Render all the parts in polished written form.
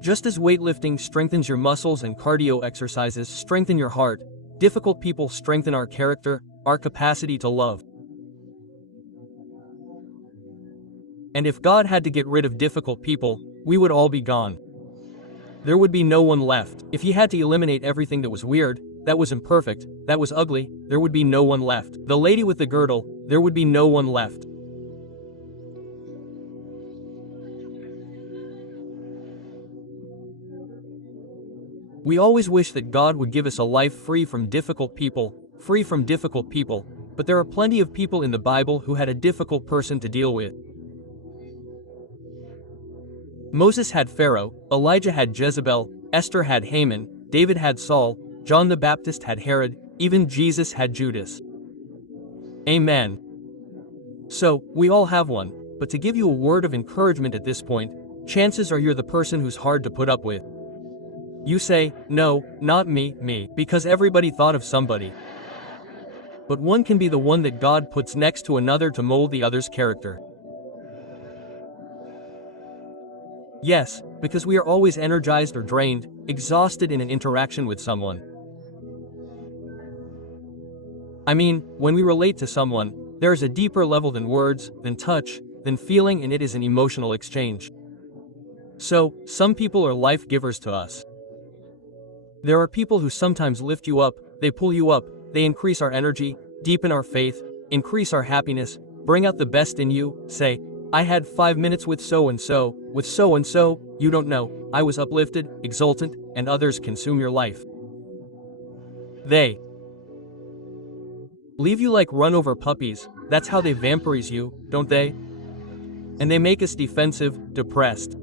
Just as weightlifting strengthens your muscles and cardio exercises strengthen your heart, difficult people strengthen our character, our capacity to love. And if God had to get rid of difficult people, we would all be gone. There would be no one left. If he had to eliminate everything that was weird, that was imperfect, that was ugly, there would be no one left. The lady with the girdle, there would be no one left. We always wish that God would give us a life free from difficult people, but there are plenty of people in the Bible who had a difficult person to deal with. Moses had Pharaoh, Elijah had Jezebel, Esther had Haman, David had Saul, John the Baptist had Herod, even Jesus had Judas. Amen. So, we all have one, but to give you a word of encouragement at this point, chances are you're the person who's hard to put up with. You say, no, not me, because everybody thought of somebody. But one can be the one that God puts next to another to mold the other's character. Yes, because we are always energized or drained, exhausted in an interaction with someone. I mean, when we relate to someone, there is a deeper level than words, than touch, than feeling, and it is an emotional exchange. So, some people are life givers to us. There are people who sometimes lift you up, they pull you up, they increase our energy, deepen our faith, increase our happiness, bring out the best in you, say, I had 5 minutes with so-and-so, you don't know, I was uplifted, exultant, and others consume your life. They leave you like run-over puppies, that's how they vampirize you, don't they? And they make us defensive, depressed.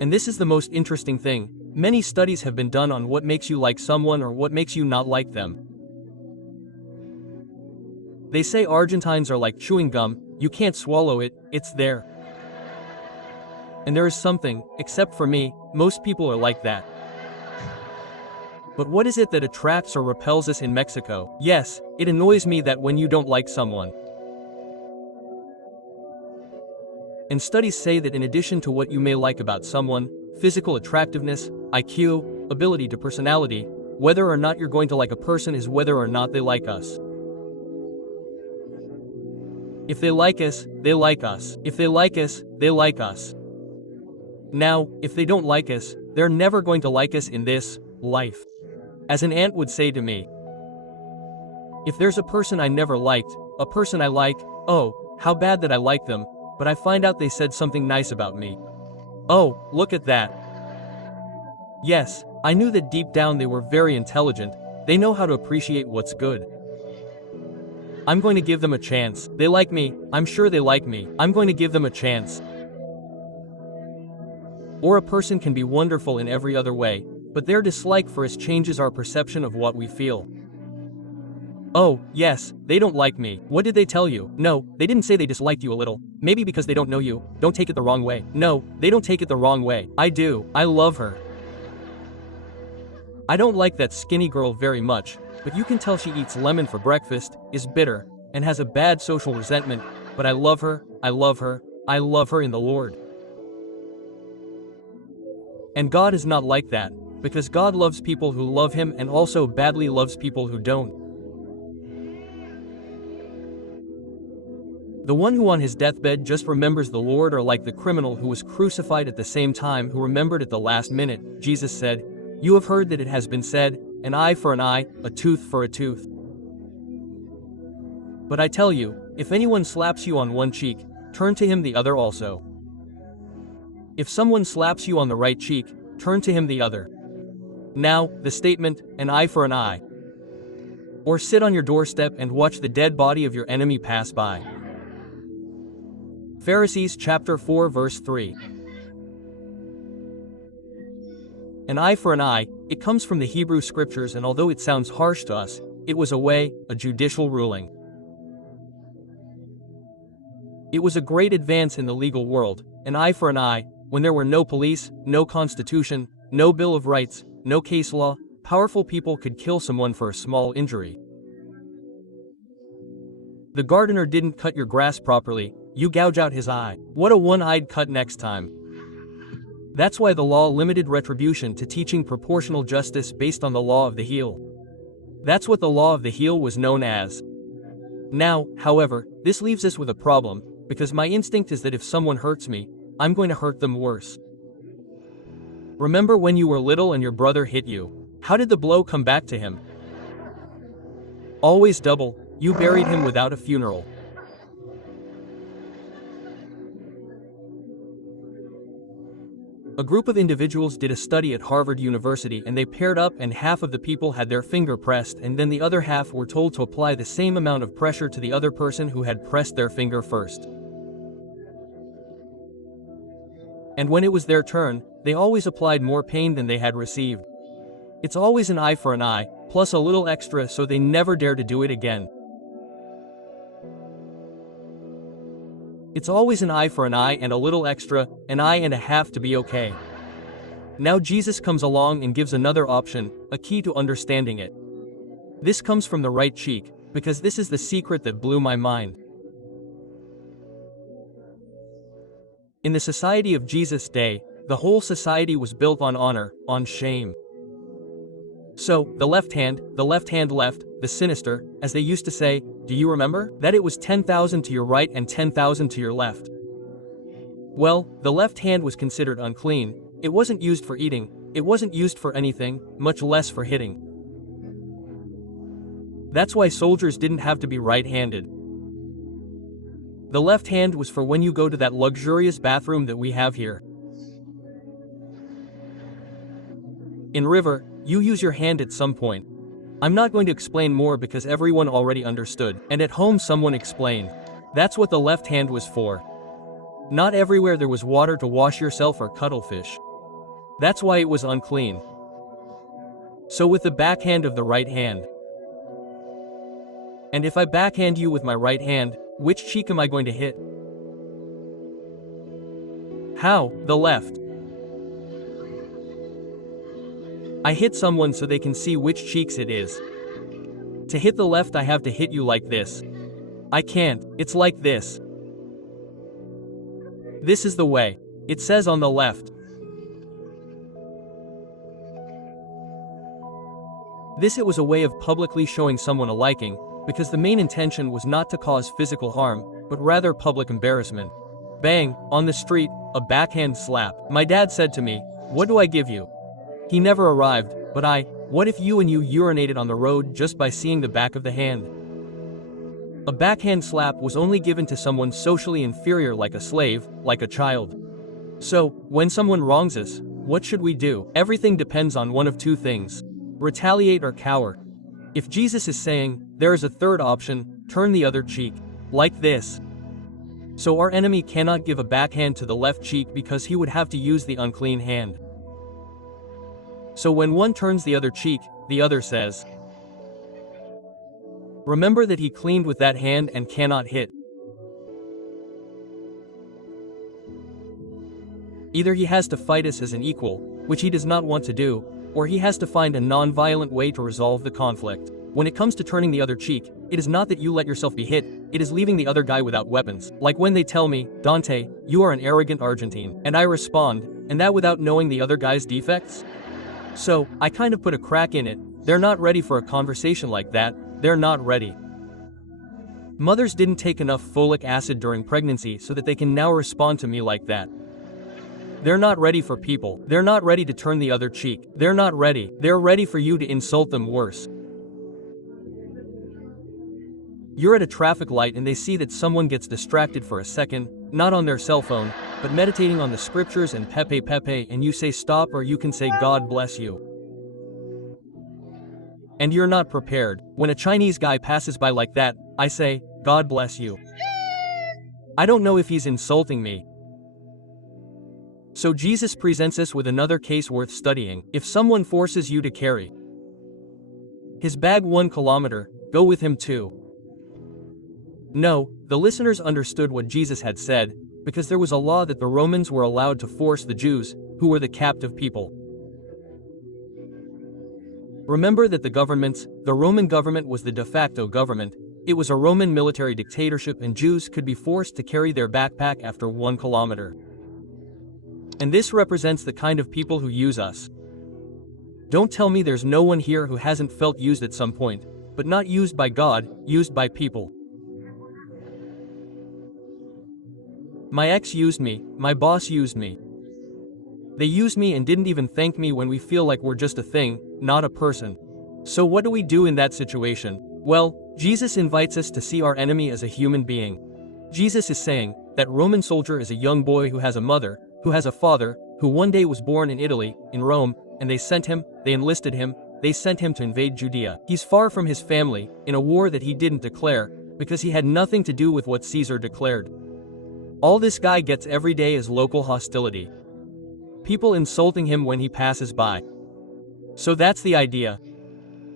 And this is the most interesting thing, many studies have been done on what makes you like someone or what makes you not like them. They say Argentines are like chewing gum, you can't swallow it, it's there. And there is something, except for me, most people are like that. But what is it that attracts or repels us in Mexico? Yes, it annoys me that when you don't like someone. And studies say that in addition to what you may like about someone, physical attractiveness, IQ, ability to personality, whether or not you're going to like a person is whether or not they like us. If they like us, they like us. If they like us, they like us. Now, if they don't like us, they're never going to like us in this life. As an aunt would say to me, if there's a person I never liked, a person I like, oh, how bad that I like them, but I find out they said something nice about me. Oh, look at that. Yes, I knew that deep down they were very intelligent, they know how to appreciate what's good. I'm going to give them a chance. They like me, I'm sure they like me, I'm going to give them a chance. Or a person can be wonderful in every other way, but their dislike for us changes our perception of what we feel. Oh, yes, they don't like me. What did they tell you? No, they didn't say they disliked you a little. Maybe because they don't know you. Don't take it the wrong way. No, they don't take it the wrong way. I do. I love her. I don't like that skinny girl very much, but you can tell she eats lemon for breakfast, is bitter, and has a bad social resentment, but I love her, I love her, I love her in the Lord. And God is not like that, because God loves people who love Him and also badly loves people who don't. The one who on his deathbed just remembers the Lord are like the criminal who was crucified at the same time who remembered at the last minute. Jesus said, "You have heard that it has been said, an eye for an eye, a tooth for a tooth. But I tell you, if anyone slaps you on one cheek, turn to him the other also. If someone slaps you on the right cheek, turn to him the other." Now, the statement, an eye for an eye. Or sit on your doorstep and watch the dead body of your enemy pass by. Pharisees chapter 4 verse 3. An eye for an eye, it comes from the Hebrew scriptures, and although it sounds harsh to us, it was a judicial ruling. It was a great advance in the legal world, an eye for an eye, when there were no police, no constitution, no Bill of Rights, no case law, powerful people could kill someone for a small injury. The gardener didn't cut your grass properly, you gouge out his eye. What a one-eyed cut next time. That's why the law limited retribution to teaching proportional justice based on the law of the heel. That's what the law of the heel was known as. Now, however, this leaves us with a problem, because my instinct is that if someone hurts me, I'm going to hurt them worse. Remember when you were little and your brother hit you? How did the blow come back to him? Always double. You buried him without a funeral. A group of individuals did a study at Harvard University, and they paired up, and half of the people had their finger pressed, and then the other half were told to apply the same amount of pressure to the other person who had pressed their finger first. And when it was their turn, they always applied more pain than they had received. It's always an eye for an eye, plus a little extra, so they never dare to do it again. It's always an eye for an eye and a little extra, an eye and a half to be okay. Now Jesus comes along and gives another option, a key to understanding it. This comes from the right cheek, because this is the secret that blew my mind. In the society of Jesus' day, the whole society was built on honor, on shame. So, the left hand left, the sinister, as they used to say, do you remember? That it was 10,000 to your right and 10,000 to your left. Well, the left hand was considered unclean. It wasn't used for eating, it wasn't used for anything, much less for hitting. That's why soldiers didn't have to be right-handed. The left hand was for when you go to that luxurious bathroom that we have here. In river, you use your hand at some point. I'm not going to explain more because everyone already understood, and at home someone explained. That's what the left hand was for. Not everywhere there was water to wash yourself or cuttlefish. That's why it was unclean. So with the backhand of the right hand. And if I backhand you with my right hand, which cheek am I going to hit? How? The left. I hit someone so they can see which cheeks it is. To hit the left I have to hit you like this. I can't, it's like this. This is the way. It says on the left. It was a way of publicly showing someone a liking, because the main intention was not to cause physical harm, but rather public embarrassment. Bang, on the street, a backhand slap. My dad said to me, "What do I give you?" He never arrived, but what if you urinated on the road just by seeing the back of the hand? A backhand slap was only given to someone socially inferior, like a slave, like a child. So, when someone wrongs us, what should we do? Everything depends on one of two things: retaliate or cower. If Jesus is saying, there is a third option, turn the other cheek. Like this. So our enemy cannot give a backhand to the left cheek because he would have to use the unclean hand. So when one turns the other cheek, the other says, remember that he cleaned with that hand and cannot hit. Either he has to fight us as an equal, which he does not want to do, or he has to find a non-violent way to resolve the conflict. When it comes to turning the other cheek, it is not that you let yourself be hit, it is leaving the other guy without weapons. Like when they tell me, Dante, you are an arrogant Argentine, and I respond, and that without knowing the other guy's defects? So, I kind of put a crack in it. They're not ready for a conversation like that, they're not ready. Mothers didn't take enough folic acid during pregnancy so that they can now respond to me like that. They're not ready for people, they're not ready to turn the other cheek, they're not ready, they're ready for you to insult them worse. You're at a traffic light and they see that someone gets distracted for a second, not on their cell phone, but meditating on the scriptures and pepe, and you say stop, or you can say God bless you. And you're not prepared. When a Chinese guy passes by like that, I say, God bless you. I don't know if he's insulting me. So Jesus presents us with another case worth studying. If someone forces you to carry his bag 1 kilometer, go with him too. No, the listeners understood what Jesus had said, because there was a law that the Romans were allowed to force the Jews, who were the captive people. Remember that the Roman government was the de facto government. It was a Roman military dictatorship and Jews could be forced to carry their backpack after 1 kilometer. And this represents the kind of people who use us. Don't tell me there's no one here who hasn't felt used at some point, but not used by God, used by people. My ex used me, my boss used me. They used me and didn't even thank me when we feel like we're just a thing, not a person. So what do we do in that situation? Well, Jesus invites us to see our enemy as a human being. Jesus is saying, that Roman soldier is a young boy who has a mother, who has a father, who one day was born in Italy, in Rome, and they enlisted him, they sent him to invade Judea. He's far from his family, in a war that he didn't declare, because he had nothing to do with what Caesar declared. All this guy gets every day is local hostility. People insulting him when he passes by. So that's the idea.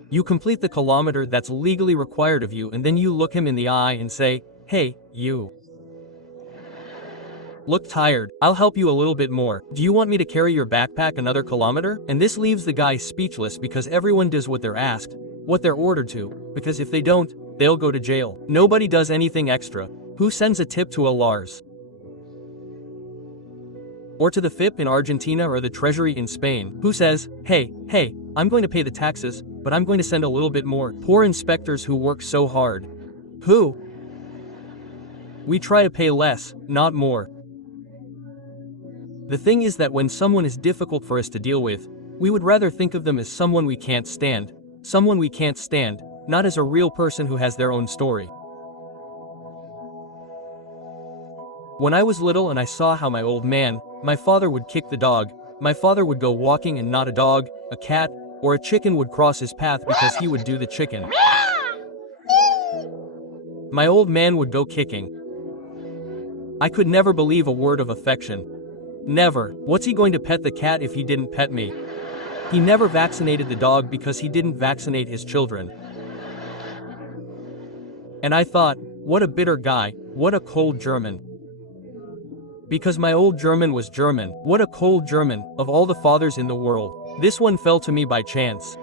You complete the kilometer that's legally required of you and then you look him in the eye and say, "Hey, you look tired, I'll help you a little bit more. Do you want me to carry your backpack another kilometer?" And this leaves the guy speechless because everyone does what they're asked, what they're ordered to, because if they don't, they'll go to jail. Nobody does anything extra. Who sends a tip to a Lars? Or to the FIP in Argentina or the Treasury in Spain? Who says, hey, I'm going to pay the taxes, but I'm going to send a little bit more? Poor inspectors who work so hard. Who? We try to pay less, not more. The thing is that when someone is difficult for us to deal with, we would rather think of them as someone we can't stand, not as a real person who has their own story. When I was little and I saw how my father would kick the dog, my father would go walking and not a dog, a cat, or a chicken would cross his path because he would do the chicken. My old man would go kicking. I could never believe a word of affection. Never. What's he going to pet the cat if he didn't pet me? He never vaccinated the dog because he didn't vaccinate his children. And I thought, what a bitter guy, what a cold German. Because my old German was German. What a cold German, of all the fathers in the world. This one fell to me by chance.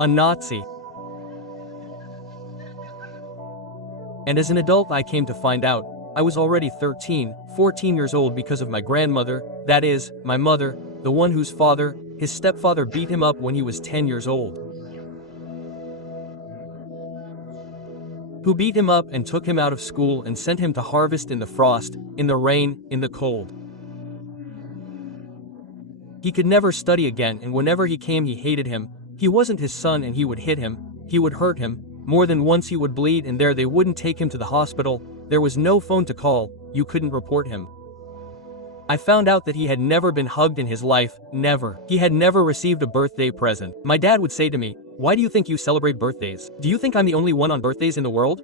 A Nazi. And as an adult I came to find out, I was already 13, 14 years old because of my grandmother, that is, my mother, the one whose father, his stepfather beat him up when he was 10 years old. Who beat him up and took him out of school and sent him to harvest in the frost, in the rain, in the cold. He could never study again, and whenever he came he hated him. He wasn't his son and he would hit him, he would hurt him. More than once he would bleed and there they wouldn't take him to the hospital. There was no phone to call, you couldn't report him. I found out that he had never been hugged in his life, never. He had never received a birthday present. My dad would say to me, "Why do you think you celebrate birthdays? Do you think I'm the only one on birthdays in the world?"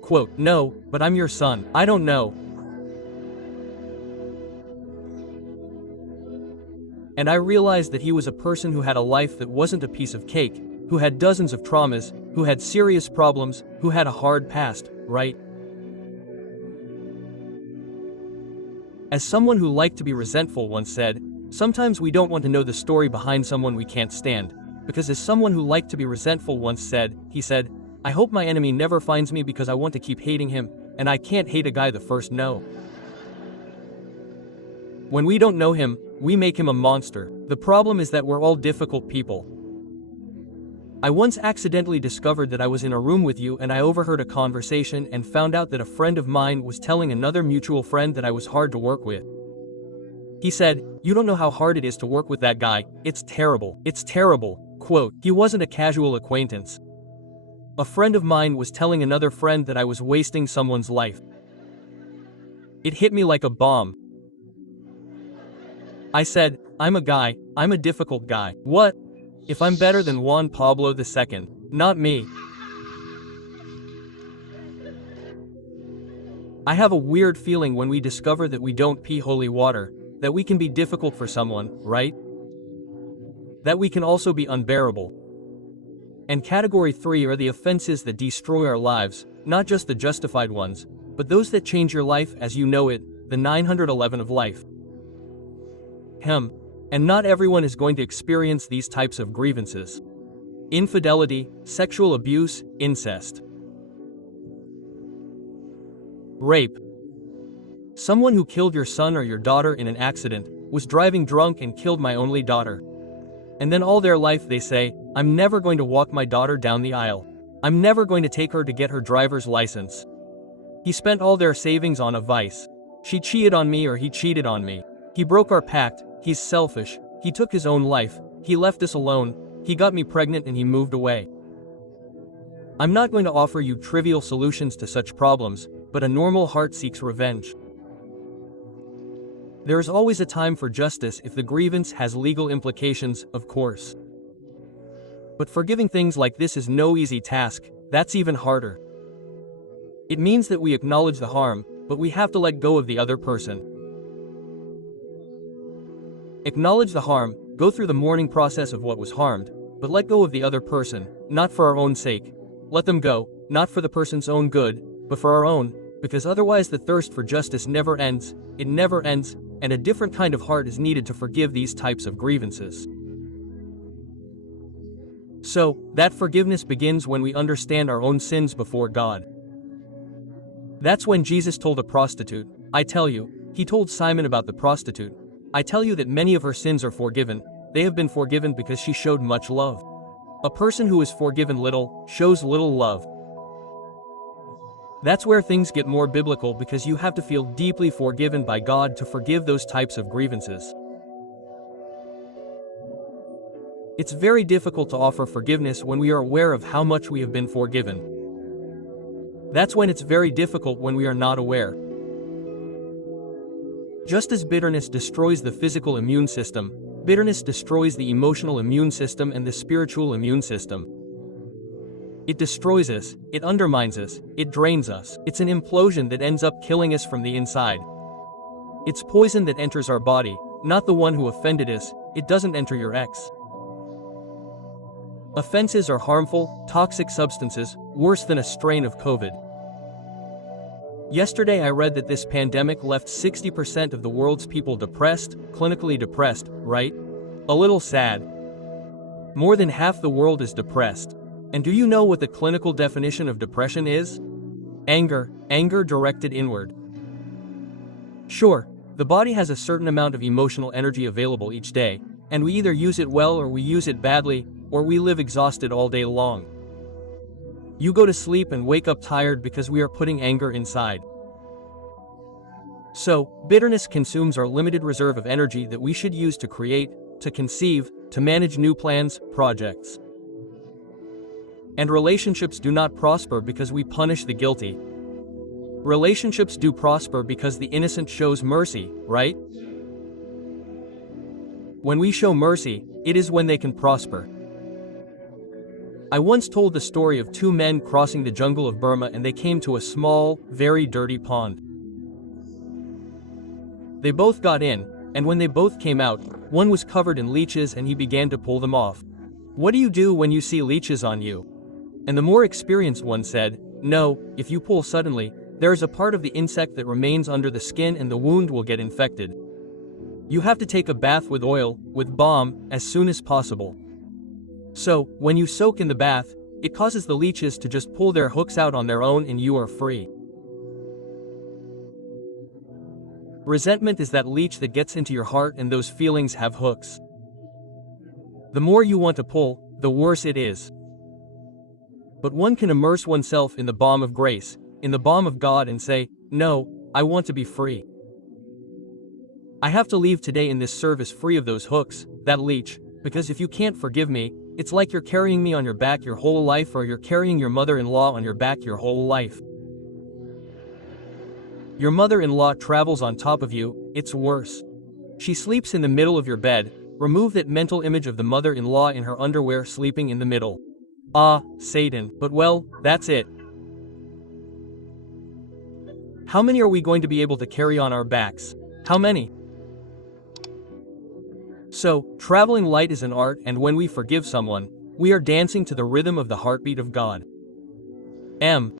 Quote, "No, but I'm your son. I don't know." And I realized that he was a person who had a life that wasn't a piece of cake, who had dozens of traumas, who had serious problems, who had a hard past, right? As someone who liked to be resentful once said, sometimes we don't want to know the story behind someone we can't stand. Because as someone who liked to be resentful once said, he said, "I hope my enemy never finds me because I want to keep hating him, and I can't hate a guy the first no." When we don't know him, we make him a monster. The problem is that we're all difficult people. I once accidentally discovered that I was in a room with you and I overheard a conversation and found out that a friend of mine was telling another mutual friend that I was hard to work with. He said, "You don't know how hard it is to work with that guy, it's terrible, it's terrible." Quote, he wasn't a casual acquaintance. A friend of mine was telling another friend that I was wasting someone's life. It hit me like a bomb. I said, I'm a difficult guy. What? If I'm better than Juan Pablo II, not me. I have a weird feeling when we discover that we don't pee holy water, that we can be difficult for someone, right? That we can also be unbearable. And category 3 are the offenses that destroy our lives, not just the justified ones, but those that change your life as you know it, the 911 of life. And not everyone is going to experience these types of grievances. Infidelity, sexual abuse, incest. Rape. Someone who killed your son or your daughter in an accident was driving drunk and killed my only daughter. And then all their life they say, I'm never going to walk my daughter down the aisle. I'm never going to take her to get her driver's license. He spent all their savings on a vice. She cheated on me or he cheated on me. He broke our pact, he's selfish, he took his own life, he left us alone, he got me pregnant and he moved away. I'm not going to offer you trivial solutions to such problems, but a normal heart seeks revenge. There is always a time for justice if the grievance has legal implications, of course. But forgiving things like this is no easy task, that's even harder. It means that we acknowledge the harm, but we have to let go of the other person. Acknowledge the harm, go through the mourning process of what was harmed, but let go of the other person, not for our own sake. Let them go, not for the person's own good, but for our own, because otherwise the thirst for justice never ends, it never ends, and a different kind of heart is needed to forgive these types of grievances. So, that forgiveness begins when we understand our own sins before God. That's when Jesus told a prostitute, I tell you, he told Simon about the prostitute, I tell you that many of her sins are forgiven, they have been forgiven because she showed much love. A person who is forgiven little, shows little love. That's where things get more biblical because you have to feel deeply forgiven by God to forgive those types of grievances. It's very difficult to offer forgiveness when we are aware of how much we have been forgiven. That's when it's very difficult when we are not aware. Just as bitterness destroys the physical immune system, bitterness destroys the emotional immune system and the spiritual immune system. It destroys us, it undermines us, it drains us. It's an implosion that ends up killing us from the inside. It's poison that enters our body, not the one who offended us, it doesn't enter your ex. Offenses are harmful, toxic substances, worse than a strain of COVID. Yesterday I read that this pandemic left 60% of the world's people depressed, clinically depressed, right? A little sad. More than half the world is depressed. And do you know what the clinical definition of depression is? Anger directed inward. Sure, the body has a certain amount of emotional energy available each day, and we either use it well or we use it badly, or we live exhausted all day long. You go to sleep and wake up tired because we are putting anger inside. So, bitterness consumes our limited reserve of energy that we should use to create, to conceive, to manage new plans, projects. And relationships do not prosper because we punish the guilty. Relationships do prosper because the innocent shows mercy, right? When we show mercy, it is when they can prosper. I once told the story of two men crossing the jungle of Burma and they came to a small, very dirty pond. They both got in, and when they both came out, one was covered in leeches and he began to pull them off. What do you do when you see leeches on you? And the more experienced one said, no, if you pull suddenly, there is a part of the insect that remains under the skin and the wound will get infected. You have to take a bath with oil, with balm, as soon as possible. So, when you soak in the bath, it causes the leeches to just pull their hooks out on their own and you are free. Resentment is that leech that gets into your heart and those feelings have hooks. The more you want to pull, the worse it is. But one can immerse oneself in the balm of grace, in the balm of God and say, no, I want to be free. I have to leave today in this service free of those hooks, that leech, because if you can't forgive me, it's like you're carrying me on your back your whole life or you're carrying your mother-in-law on your back your whole life. Your mother-in-law travels on top of you, it's worse. She sleeps in the middle of your bed, remove that mental image of the mother-in-law in her underwear sleeping in the middle. Ah, Satan, but well, that's it. How many are we going to be able to carry on our backs? How many? So, traveling light is an art, and when we forgive someone, we are dancing to the rhythm of the heartbeat of God. M.